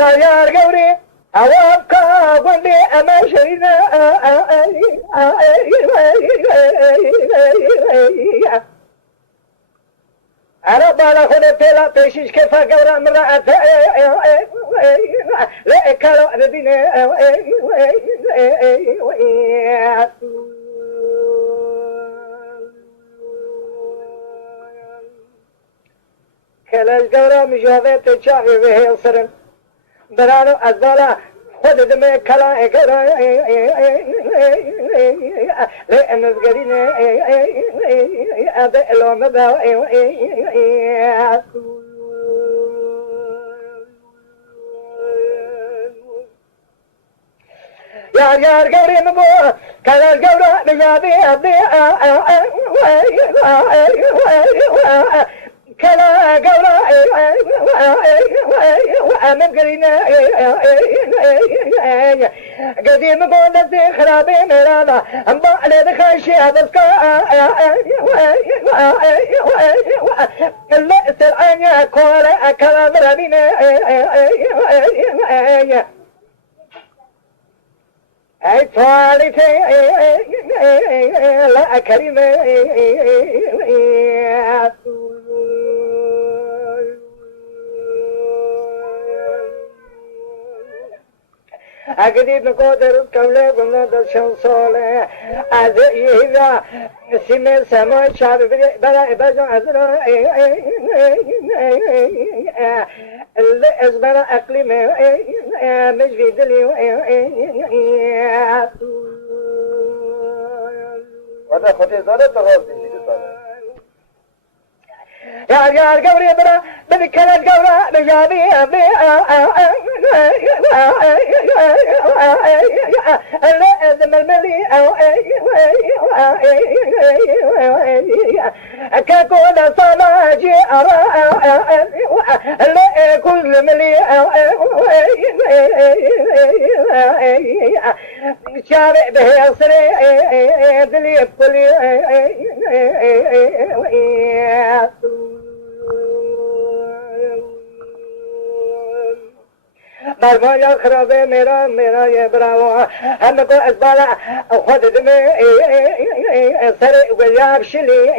يا قوري أوابكا قولي أما شرينا أنا بالا خذ تلا بيشيش كيف قورا مرأة لا كارو أدينا كلا القورا مجاوبة تشافي به الصرم برانو أزالا خود دم كلا إكرا لأن الجرين أبى لون ذا يا الجرين مبو كلا الجورا بجابي أبي كلا قولا وأمام قرينا قديم قولة زي خرابي مرانا أما على دخاشي هذا اللي سرعانيا كولا كلا مرابينا أي تواليتي لا كريمة أقدر نقدر كمله قمنا دشان صالح أذيها سمع سمع شاب بلا بجان أذرا اللي أزبر أقلي مش بيدلي وأنا خدي زارة تغاضي يا القوري برا بذكر القورة بجابي أبي لازم الملي ككل صلاجي لا كل ملي شارع به يصري دلي بكلي مرمایا خرابه میرا یه براو همه کو از بالا خود دمه سر ویاب شلی